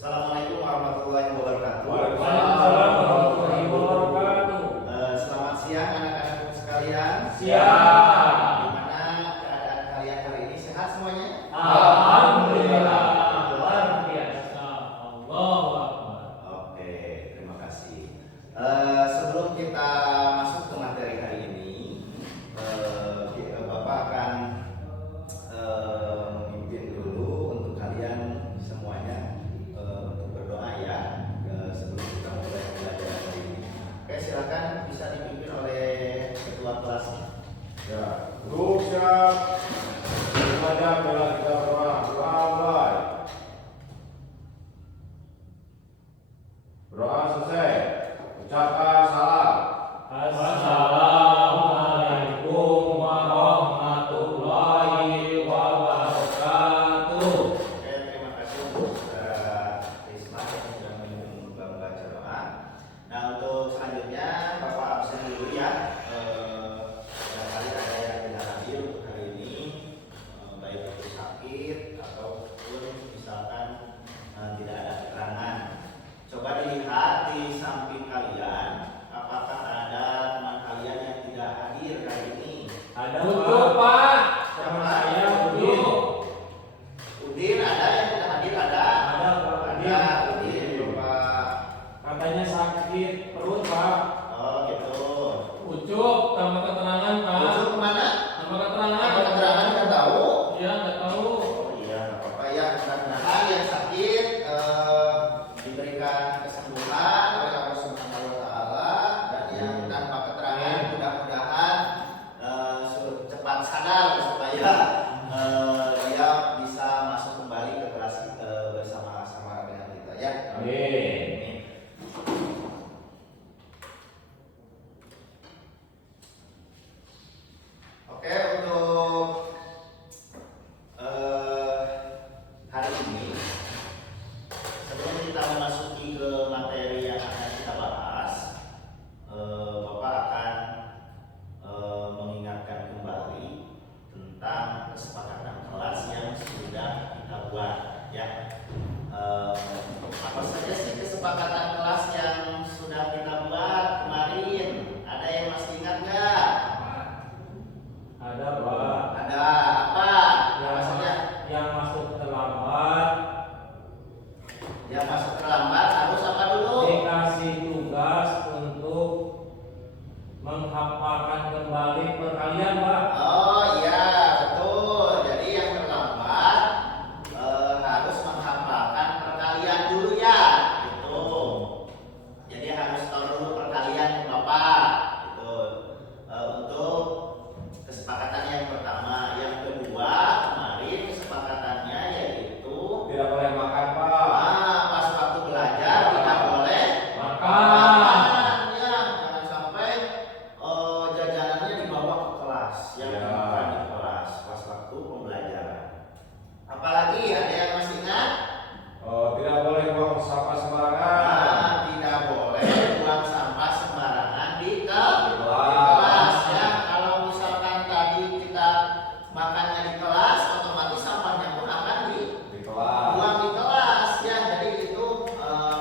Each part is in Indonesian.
Assalamualaikum warahmatullahi wabarakatuh. Waalaikumsalam warahmatullahi wabarakatuh. Selamat siang anak-anakku sekalian. Siang. Gimana keadaan kalian hari ini? Sehat semuanya? Alhamdulillah. Luar biasa. Allahu Akbar. Oke, terima kasih. Sebelum kita masuk ke materi hari ini, Bapak akan memimpin dulu untuk kalian semuanya untuk berdoa ya sebelum kita mulai belajar hari ini. Oke, silakan bisa dipimpin oleh ketua kelasnya. Ya, duduk siap. Semuanya bila kita berdoa, mulai. Berdoa selesai. Ucapkan salam. Assalamualaikum warahmatullahi wabarakatuh. Oke, terima kasih untuk saudara Risma yang sudah memimpin membaca doa. Nah, untuk selanjutnya Bapak absen dulu ya. Barangkali ada yang tidak hadir untuk hari ini, baik itu sakit ataupun misalkan tidak ada keterangan. Coba dilihat di samping kalian, apakah ada teman kalian yang tidak hadir hari ini? Ada Pak. Sama saya Udin. Udin ada yang tidak hadir? Ada. Ada Udin, Pak. Katanya sakit perut Pak. Oh gitu. Ucup tambah keterangan Pak. Ucup kemana? Tambah keterangan. Ada keterangan nggak tahu? Iya nggak tahu. Oh iya, nggak apa-apa ya. Mudah-mudahan yang sakit diberikan kesembuhan oleh Allah Subhanahu Wa Taala, dan yang tanpa keterangan mudah-mudahan cepat sadar supaya dia bisa masuk kembali ke kelas bersama-sama dengan kita ya. Amin. Oke, untuk hari ini, sebelum kita memasuki ke materi yang akan kita bahas, Bapak akan mengingatkan kembali tentang kesepakatan kelas yang sudah kita buat ya. Apa saja sih kesepakatan kelas yang sudah kita buat kemarin? Ada yang masih ingat nggak? Ada Pak. Ada apa? Maksudnya Yang masuk terlambat yang masuk terlambat harus apa dulu? dikasih tugas untuk menghafalkan kembali perkalian Pak. Oh iya, betul. Jadi yang terlambat harus menghafalkan perkalian dulu ya. Gitu. Jadi harus tahu dulu perkalian ke Bapak. Gitu. Untuk kesepakatan yang pertama. Yang kedua, kemarin kesepakatannya yaitu Tidak boleh makan, Pak. pas waktu belajar tidak boleh Makan. ya, jangan sampai jajanannya dibawa ke kelas, yang Ya. dimakan di kelas pas waktu pembelajaran. Apalagi ada yang masih ingat? Tidak boleh buang sampah sembarangan. Tidak boleh buang sampah sembarangan di kelas. kelas ya. Kalau misalkan tadi kita makannya di kelas, otomatis sampahnya pun akan Di kelas. dibuang di kelas ya. Jadi itu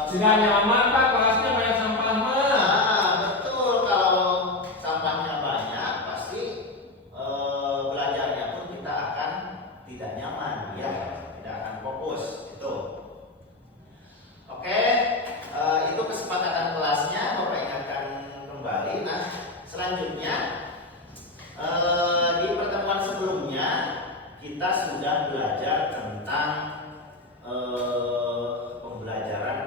Sudah nyaman Pak, kelasnya banyak sampah mah. betul, kalau sampahnya banyak pasti belajarnya pun kita akan tidak nyaman ya, tidak akan fokus itu. Oke, itu kesepakatan kelasnya Bapak ingatkan kembali. Nah, selanjutnya di pertemuan sebelumnya kita sudah belajar tentang pembelajaran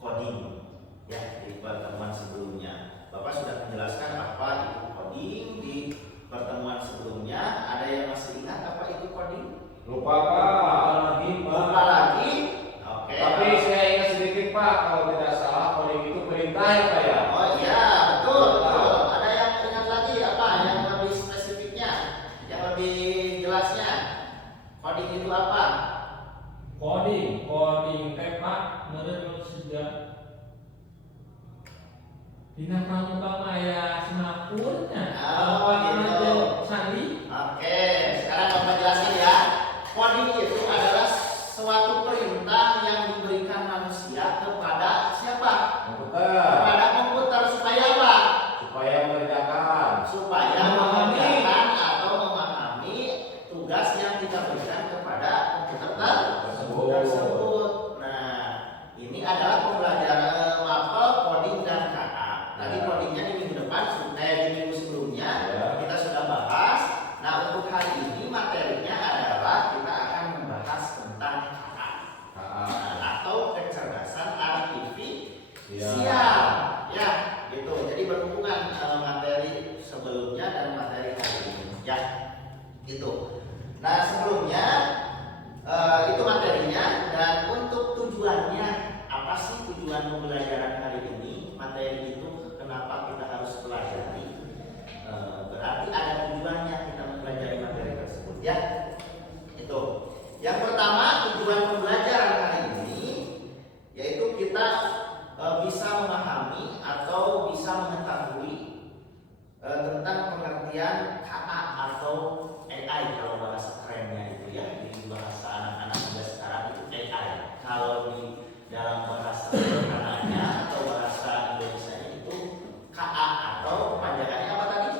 coding ya. Di pertemuan sebelumnya Bapak sudah menjelaskan apa itu coding. Di pertemuan sebelumnya ada yang masih ingat apa itu coding? Lupa, Pak. Lagi Lupa Pak. lagi? Oke. Tapi saya ingat sedikit, Pak. Kalau tidak salah, coding itu perintah ya, Pak ya. Oh iya, betul, betul. Ada yang ingat lagi apa yang lebih spesifiknya, yang lebih jelasnya? Coding itu apa? Coding teh Pak, meureun sudah. Dina pramuka mah aya singapurnya. Oh, gitu. Sandi. Oke, sekarang Bapak jelaskan ya. Coding itu adalah suatu perintah yang diberikan memberikan manusia kepada siapa? Komputer. Kepada komputer supaya apa? Supaya mengerjakan. Supaya mengerjakan atau memahami tugas yang kita berikan kepada komputer tersebut. Nah, ini adalah pembelajaran mapel, coding dan KA. Tadi codingnya di minggu depan, di minggu sebelumnya kita sudah bahas. Nah, untuk hari ini materinya adalah kita akan membahas tentang KA. Atau kecerdasan artifisial. Ya, gitu. Jadi berhubungan materi sebelumnya dan materi hari ini. Ya, gitu. Nah, sebelumnya itu materinya, dan untuk tujuannya apa sih tujuan pembelajaran hari ini? Materi itu kenapa kita harus pelajari? Berarti ada tujuannya kita mempelajari materi tersebut, ya. Itu. Yang pertama, tujuan pembelajaran hari ini yaitu kita bisa memahami atau bisa mengetahui tentang pengertian KA atau AI kalau bahasa kerennya itu, ya, di bahasa anak-anak muda sekarang itu AI. Kalau di dalam bahasa sederhananya atau bahasa Indonesia itu KA atau panjangannya apa tadi?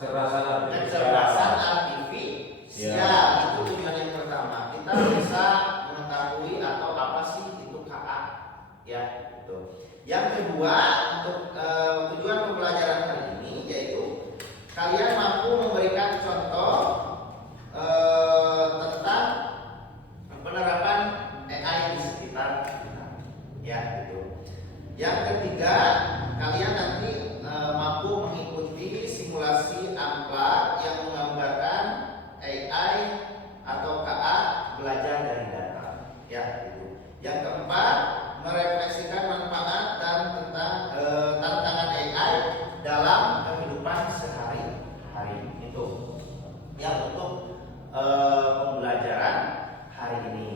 Kecerdasan artifisial. Itu tujuan yang pertama. Kita bisa mengetahui atau apa sih itu KA, ya, itu. Yang kedua, untuk tujuan pembelajaran hari ini yaitu kalian mampu memberikan contoh tentang penerapan AI di sekitar kita, ya, gitu. Yang ketiga, kalian nanti mampu mengikuti simulasi amplar yang menggambarkan AI atau KA belajar dari data, ya, gitu. Yang keempat, merefleksikan manfaat dan tentang tantangan AI dalam kehidupan sehari-hari. Itu yang untuk pembelajaran hari ini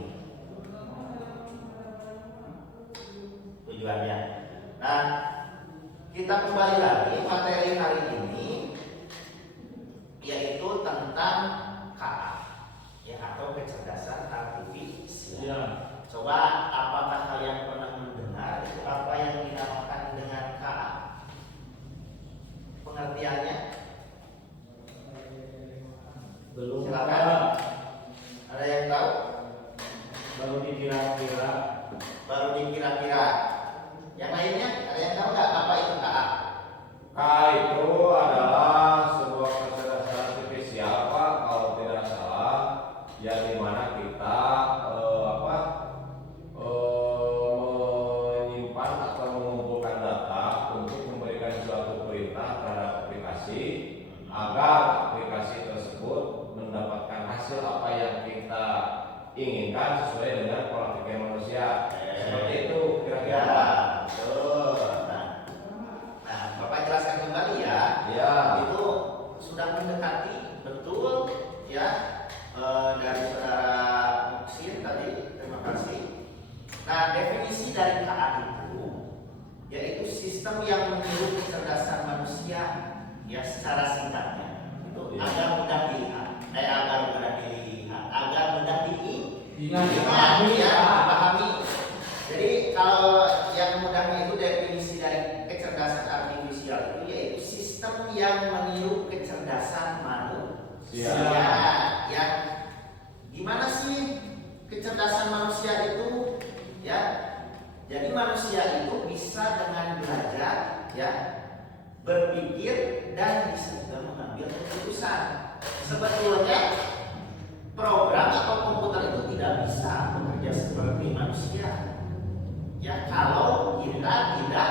tujuannya. Nah, kita kembali lagi materi hari ini yaitu tentang KA, ya, atau kecerdasan artifisial. Ya. Coba, apakah kalian pernah mendengar itu apa yang dinamakan dengan KA? Pengertiannya? Belum. Silakan. Ada yang tahu? Baru dikira-kira. Baru dikira-kira. Yang lainnya ada yang tahu nggak apa itu KA? KA itu adalah sebuah kecerdasan artifisial, Pak, kalau tidak salah, yang dimana kita menyimpan atau mengumpulkan data untuk memberikan suatu perintah terhadap aplikasi agar aplikasi tersebut mendapatkan hasil apa yang kita inginkan sesuai dengan pola pikir manusia. Seperti itu kira-kira, Ya, Pak. betul. Nah, Bapak jelaskan kembali, ya. Ya. Itu sudah mendekati betul, ya, dari saudara Muksin tadi. Terima kasih. Nah, definisi dari KA itu yaitu sistem yang meniru kecerdasan manusia, ya, secara singkatnya. Itu Ya. agar mudah dilihat, agar mudah Dipahami, ya, Pak. dipahami. Jadi kalau yang mudahnya itu definisi dari kecerdasan artifisial itu yaitu sistem yang meniru kecerdasan manusia. Ya, gimana sih kecerdasan manusia itu? Ya, jadi manusia itu bisa dengan belajar, ya, berpikir dan bisa juga mengambil keputusan. Sebetulnya program atau komputer itu tidak bisa bekerja seperti manusia, ya, kalau kita tidak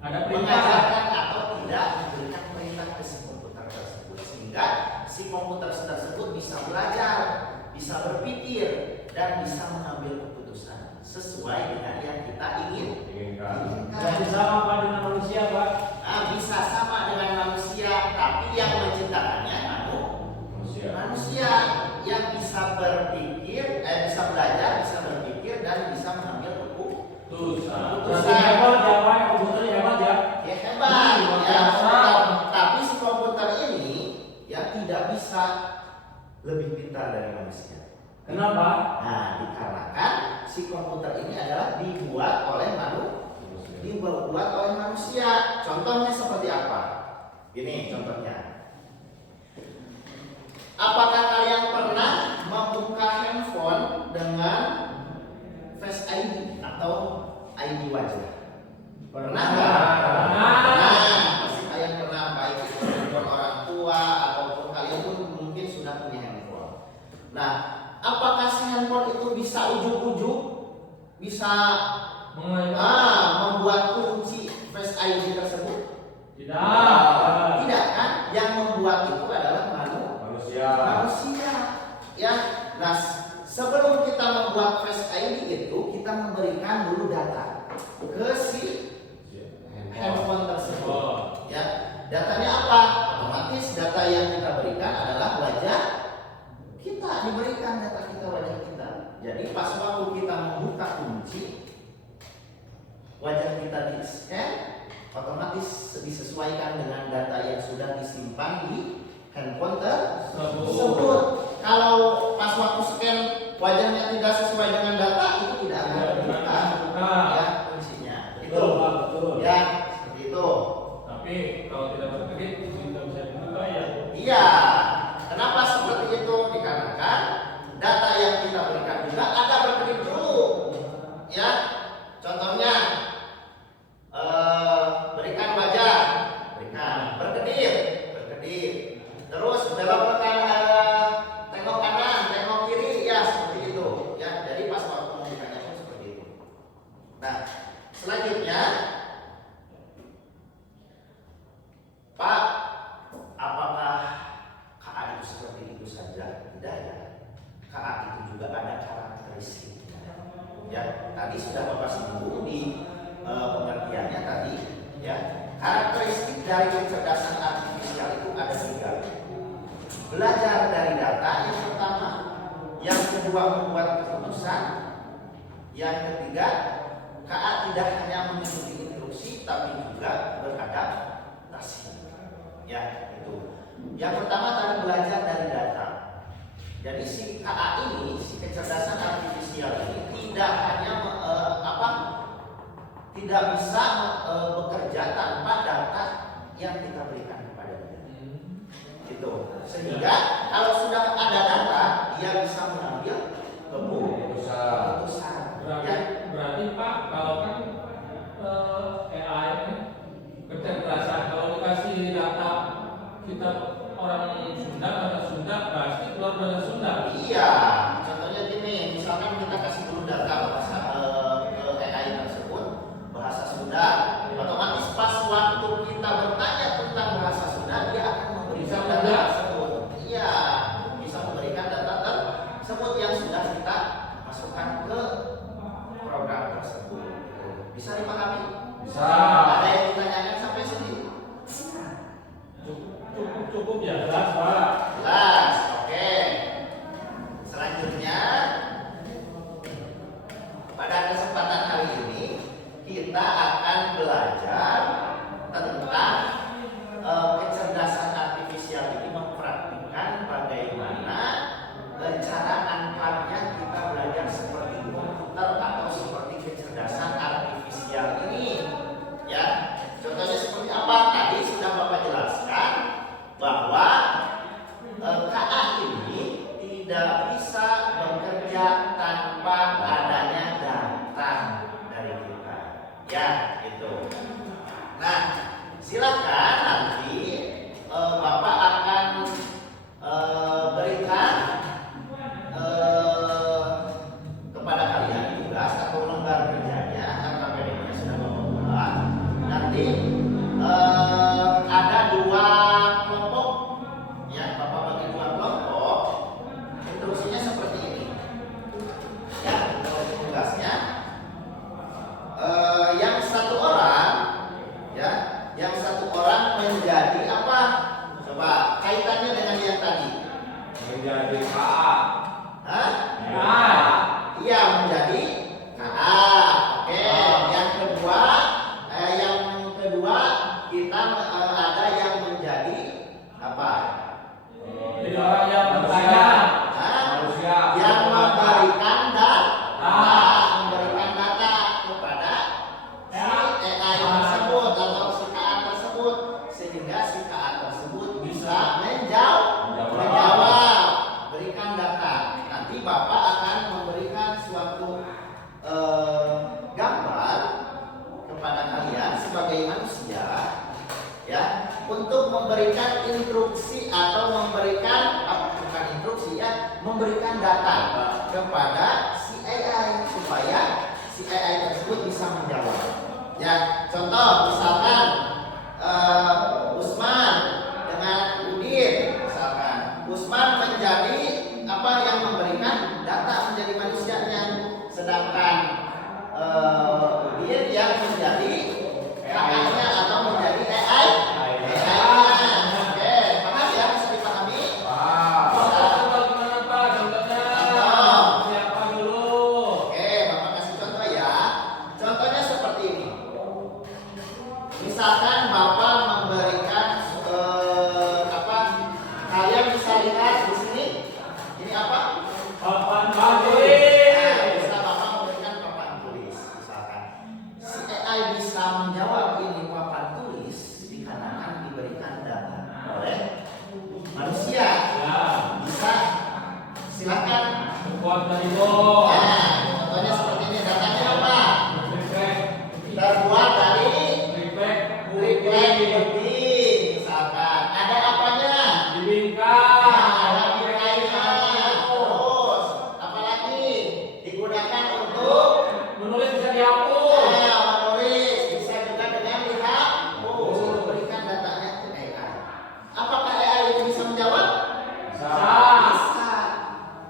Ada perintah. mengajarkan atau tidak memberikan perintah ke si komputer tersebut, sehingga si komputer tersebut bisa belajar, bisa berpikir, dan bisa mengambil keputusan sesuai dengan yang kita inginkan. Jadi sama Pak dengan manusia, Pak. Nah, bisa sama dengan manusia, tapi yang menciptakannya manusia yang bisa berpikir, bisa belajar, bisa berpikir, dan bisa mengambil keputusan. Berarti hebat ya, Pak. Komputernya hebat ya. Ya, hebat, Luar ya. biasa. Tapi si komputer ini ya tidak bisa lebih pintar dari manusia. Kenapa? Nah, dikarenakan si komputer ini adalah dibuat oleh manusia. Contohnya seperti apa? Ini contohnya. Apakah kalian pernah membuka handphone dengan Face ID atau ID wajah? Pernah nggak? Pernah. Pasti kalian pernah, baik itu handphone orang tua ataupun kalian pun mungkin sudah punya handphone. Nah, apakah si handphone itu bisa ujuk-ujuk bisa membuat kunci Face ID tersebut? Tidak. Tidak kan? Yang membuat itu adalah manusia. Ya. Nah, sebelum kita membuat Face ID itu, kita memberikan dulu data ke si handphone tersebut. Ya. Datanya apa? Otomatis data yang kita berikan adalah wajah kita, diberikan data kita, wajah kita. Jadi pas waktu kita membuka kunci, wajah kita di-scan, otomatis disesuaikan dengan data yang sudah disimpan di handphone tersebut. Kalau pas waktu scan wajahnya tidak sesuai dengan data, itu tidak akan terbuka ya kuncinya. Betul, Pak, betul. Ya, seperti itu. Tapi kalau tidak berkedip tidak bisa dibuka ya. Iya. Kenapa seperti itu? Dikarenakan data yang kita berikan juga ada berkedip dulu. Ya. Contohnya berikan wajah, berikan berkedip. Terus belok ke kanan, tengok kanan, tengok kiri, ya seperti itu. Ya, jadi pas waktu membukanya pun seperti itu. Nah, selanjutnya, Pak, apakah KA itu seperti itu saja? Tidak ya. KA itu juga ada karakteristiknya. Ya, tadi sudah Bapak singgung di pengertiannya tadi. Ya, karakteristik dari kecerdasan artifisial itu ada 3. Belajar dari data yang pertama, yang kedua membuat keputusan, yang ketiga KA tidak hanya mengikuti instruksi tapi juga beradaptasi. Ya, itu. Yang pertama tadi belajar dari data. Jadi si KA ini, si kecerdasan artifisial ini tidak hanya tidak bisa bekerja tanpa data yang kita berikan kepada dia. Gitu. Sehingga kalau sudah ada data, dia bisa mengambil keputusan. Berarti Pak, kalau kan AI kecerdasan, kalau dikasih data kita orang Sunda, bahasa Sunda, pasti keluar bahasa Sunda. Iya, contohnya gini, misalkan kita kasih dulu data bahasa AI tersebut bahasa Sunda, otomatis pas waktu kita bertanya tentang bahasa Sunda, dia akan memberikan data tersebut. Iya, bisa memberikan data tersebut yang sudah kita masukkan ke program tersebut. Bisa dipahami? Bisa. Ada yang ditanyakan sampai sini? Cukup ya, jelas Pak. Jelas, oke. Selanjutnya, pada kesempatan hari ini kita akan belajar tentang kecerdasan artifisial ini, mempraktikkan bagaimana cara antaranya kita belajar seperti komputer atau seperti kecerdasan artifisial ini. Ya, contohnya seperti apa? Tadi sudah Bapak jelaskan bahwa KA ini tidak bisa bekerja tanpa adanya data dari kita. Ya, itu. Nah, silakan nanti Bapak akan berikan kepada kalian tugas atau lembar kerjanya, KKPD-nya sudah Bapak buat. Nanti ada 2 kelompok, ya Bapak bagi 2 kelompok. Instruksinya seperti ini. Ya, untuk tugasnya, yang 1 orang memberikan instruksi atau bukan instruksi ya, memberikan data kepada si AI supaya si AI tersebut bisa menjawab. Ya, contoh misalkan Usman dengan Udin, misalkan Usman menjadi apa yang memberikan data menjadi manusianya, sedangkan Udin yang menjadi kakaknya atau menjadi AI. Oke, paham ya? Bisa dipahami? Contoh gimana Pak? Contohnya siapa dulu? Oke, Bapak kasih contoh ya. Contohnya seperti ini. Misalkan Bapak memberikan apa? Kalian bisa lihat di sini. Ini apa? Papan Nah, tulis. bisa Bapak memberikan papan tulis. Misalkan si AI bisa menjawab ini papan tulis dikarenakan diberikan data oleh manusia. Ya, Bisa silakan. buat dari bawah. Nah, contohnya seperti ini. Datanya apa? Refleks. Terbuat dari Refleks. triplek putih. Misalkan ada apanya? Dibingkai. Ada bingkainya. Terus apalagi digunakan untuk Menulis bisa dihapus. menulis, bisa juga dengan dihapus. Berikan datanya ke AI. Apakah AI itu bisa menjawab? Bisa. Bisa.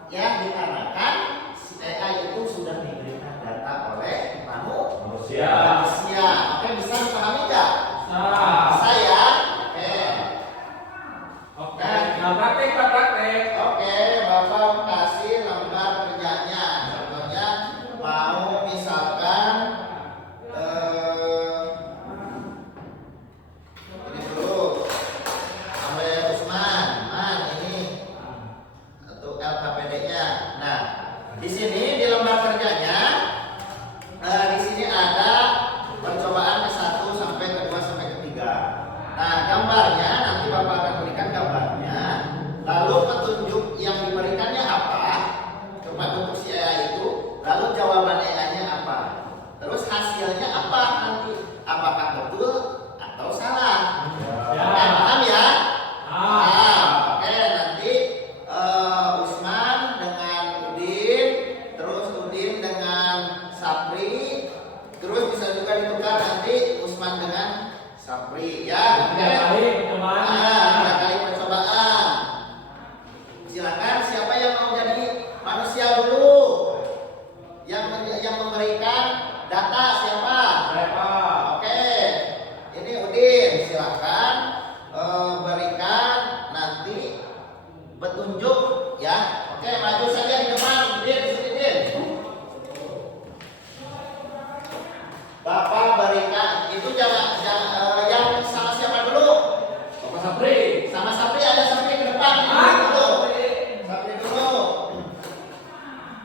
Ya, dikarenakan si AI itu sudah diberikan data oleh Manusia. manusia. Oke, bisa dipahami nggak? Bisa. Bisa ya. Oke. Oke. Nah, praktek Pak, praktek. Oke, Bapak kasih lembar kerjanya. Contohnya mau misalkan ini dulu. Sampai Usman, ini untuk LKPD-nya. Nah, di sini di lembar kerjanya di sini ada percobaan ke-1 sampai ke-2 sampai ke-3. Nah, gambarnya nanti Bapak akan berikan gambarnya. Lalu petunjuk yang diberikannya apa? Coba untuk si AI itu. Lalu jawaban AI-nya apa? Terus hasilnya apa nanti? Apakah betul atau salah? Ya. Paham ya? Ah. Oke, nanti Usman dengan Udin, terus Udin dengan Sapri, terus bisa juga ditukar nanti Usman dengan Sapri, ya. Oke. Tiga kali percobaan. Tiga kali percobaan. Silakan siapa yang mau jadi manusia dulu? Yang memberikan data siapa? Siapa? Oke, ini Udin, silakan berikan nanti petunjuk ya. Oke, maju saja di depan, Udin, di sini Udin. Bapak berikan itu yang sama siapa dulu? Bapak Sapri. Sama Sapri, ada Sapri ke depan. Ini dulu. Sapri dulu.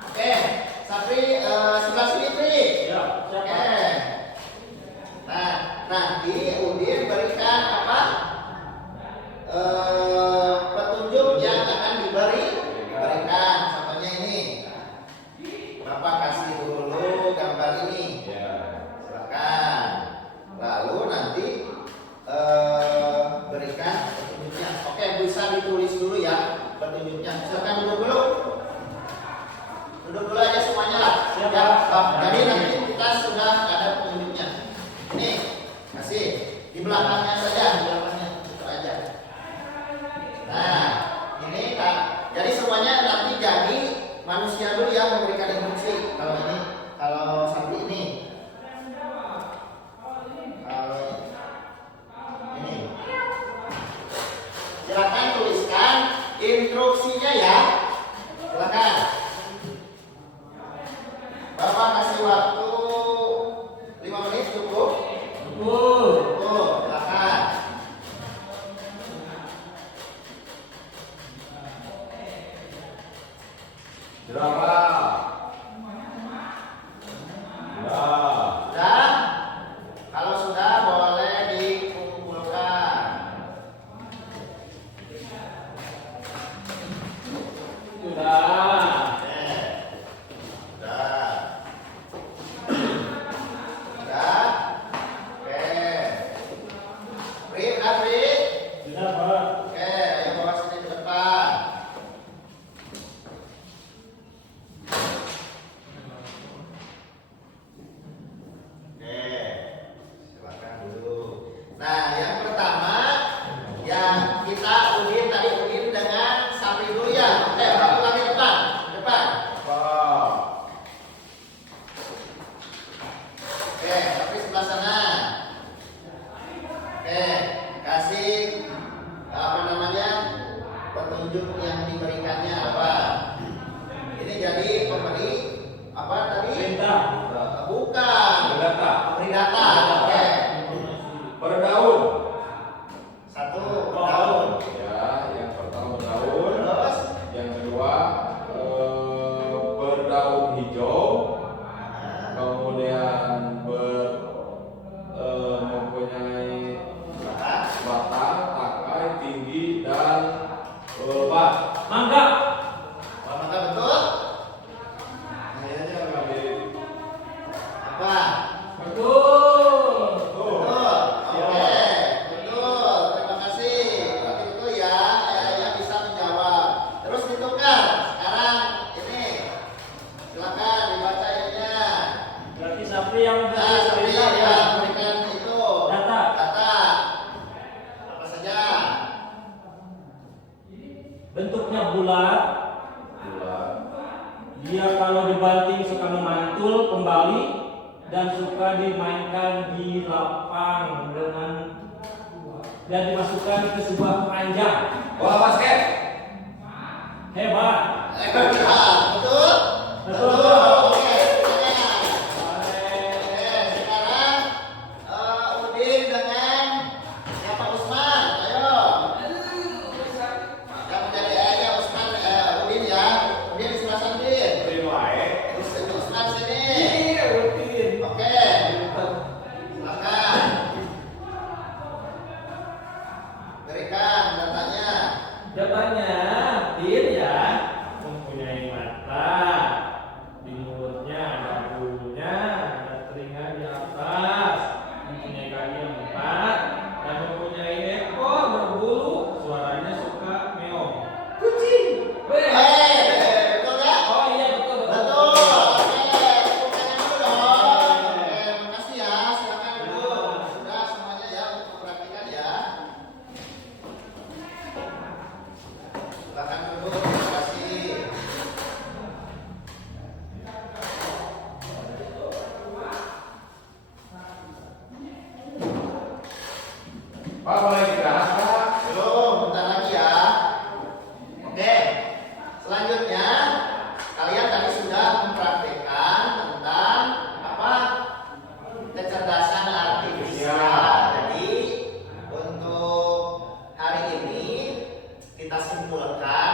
Oke, Sapri sebelah sini Tri. Ya, Oke. siapa? Nah, nanti Udin berikan apa? Petunjuk yang akan diberikan. Contohnya ini. Bapak kasih dulu gambar ini. Ya. Silakan. Lalu nanti berikan petunjuknya. Oke, bisa ditulis dulu ya petunjuknya. Silakan duduk dulu. Duduk dulu aja semuanya lah. Siap, Ya, Pak. jadi nanti kita sudah ada petunjuknya. Ini kasih di belakangnya saja, di belakangnya itu aja. Nah, ini Kak. Jadi semuanya nanti jadi manusia dulu yang memberikan instruksi. Kalau ini, kalau sapi ini. Kalau ini. Silakan tuliskan instruksinya ya. Silakan. Bapak kasih waktu 5 menit cukup. Betul. Silakan. Berapa? Ya. Sudah? Kalau sudah boleh dikumpulkan. Sudah. Sudah. Sudah. Oke. Apa? Betul. Betul. Oke. Betul. Terima kasih. Berarti betul ya. Ayah-ayah bisa menjawab. Terus ditukar. Sekarang ini. Silakan dibaca ininya. Berarti Sapri yang Nah, Sapri perintah ya. yang memberikan itu. Data. Data. Apa saja? Bentuknya bulat. Dia kalau dibanting suka memantul kembali dan suka dimainkan di lapang dengan dan dimasukkan ke sebuah keranjang. Bola basket. Hebat. Betul? Betul. Oke. Oke, sekarang Udin dengan siapa Usman? Ayo. Yang menjadi ayahnya Usman, Udin ya. Udin sebelah sana, Udin. Usman sini. Oke. Silakan. Berikan datanya. Datanya, Tin ya, mempunyai mata, di mulutnya ada bulunya, ada telinga di atas, mempunyai kaki yang empat, dan mempunyai ekor berbulu. Suaranya suka meong. Kucing. Betul nggak? Oh iya betul Betul. Oke, tepuk tangan dulu dong. Oke, makasih ya. Silakan dulu. Sudah semuanya ya untuk perhatikan ya. Silakan dulu. Terima kasih. Pak boleh dibahas Pak? Belum, bentar lagi ya. Oke. Selanjutnya, kalian tadi sudah mempraktikkan tentang apa? Kecerdasan artifisial. Jadi, untuk hari ini kita simpulkan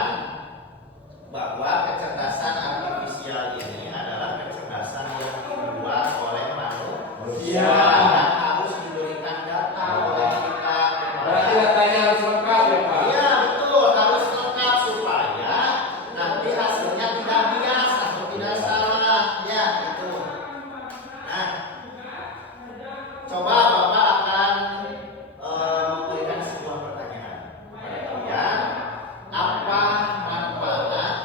bahwa kecerdasan artifisial ini adalah kecerdasan yang dibuat oleh manusia dan harus diberikan data oleh kita. Berarti datanya harus lengkap ya Pak? Iya betul, harus lengkap supaya nanti hasilnya tidak bias atau tidak salah. Ya itu. Nah, coba Bapak akan memberikan sebuah pertanyaan kepada kalian. Apa manfaat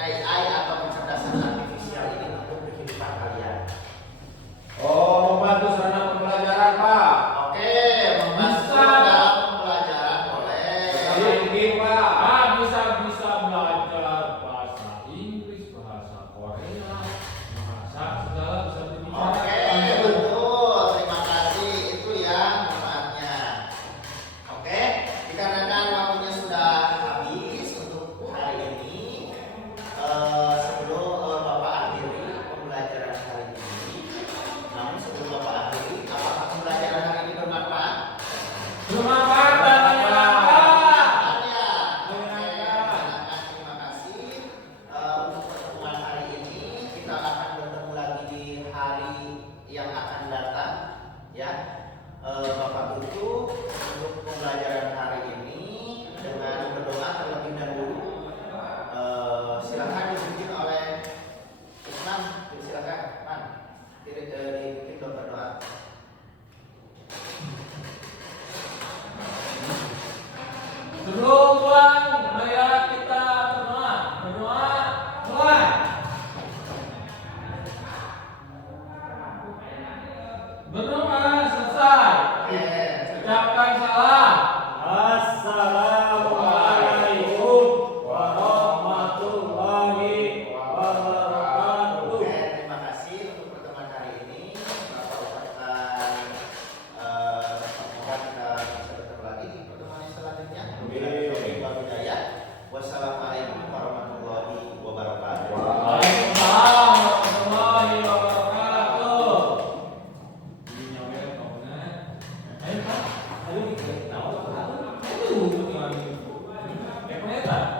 AI atau kecerdasan artifisial ini untuk kehidupan kalian? Oh, membantu sarana pembelajaran Pak. Oke, membantu Bisa. dalam pembelajaran boleh. Mungkin Pak. Ah, bisa belajar bahasa Inggris, bahasa Korea, bahasa segala bisa Oke, berbicara. betul. Terima kasih. Itu ya manfaatnya. Oke, dikarenakan waktunya sudah habis untuk hari ini, sebelum Bapak akhiri pembelajaran hari ini, namun sebelum Bapak akhiri, apakah pembelajaran hari ini bermanfaat? Bermanfaat dan menyenangkan. Ya. Oke, menyenangkan. Terima kasih. Untuk pertemuan hari ini, kita akan bertemu lagi di hari yang akan datang. Ya, Bapak tutup untuk pembelajaran hari ini dengan berdoa terlebih dahulu. Silakan dipimpin oleh Usman. Silakan, Man. Dipimpin berdoa. Sebelum pulang, marilah kita berdoa. Berdoa, mulai. Berdoa selesai. Oke. Ucapkan salam. Assalamualaikum warahmatullahi wabarakatuh. Oke, terima kasih untuk pertemuan hari ini. Bapak ucapkan semoga kita bisa bertemu lagi di pertemuan yang selanjutnya. Wassalamualaikum warahmatullahi wabarakatuh. Waalaikumsalam warahmatullahi wabarakatuh. Ini nyampe kamu. Ayo Pak, ayo kita tahu. Aduh, ini. Kayak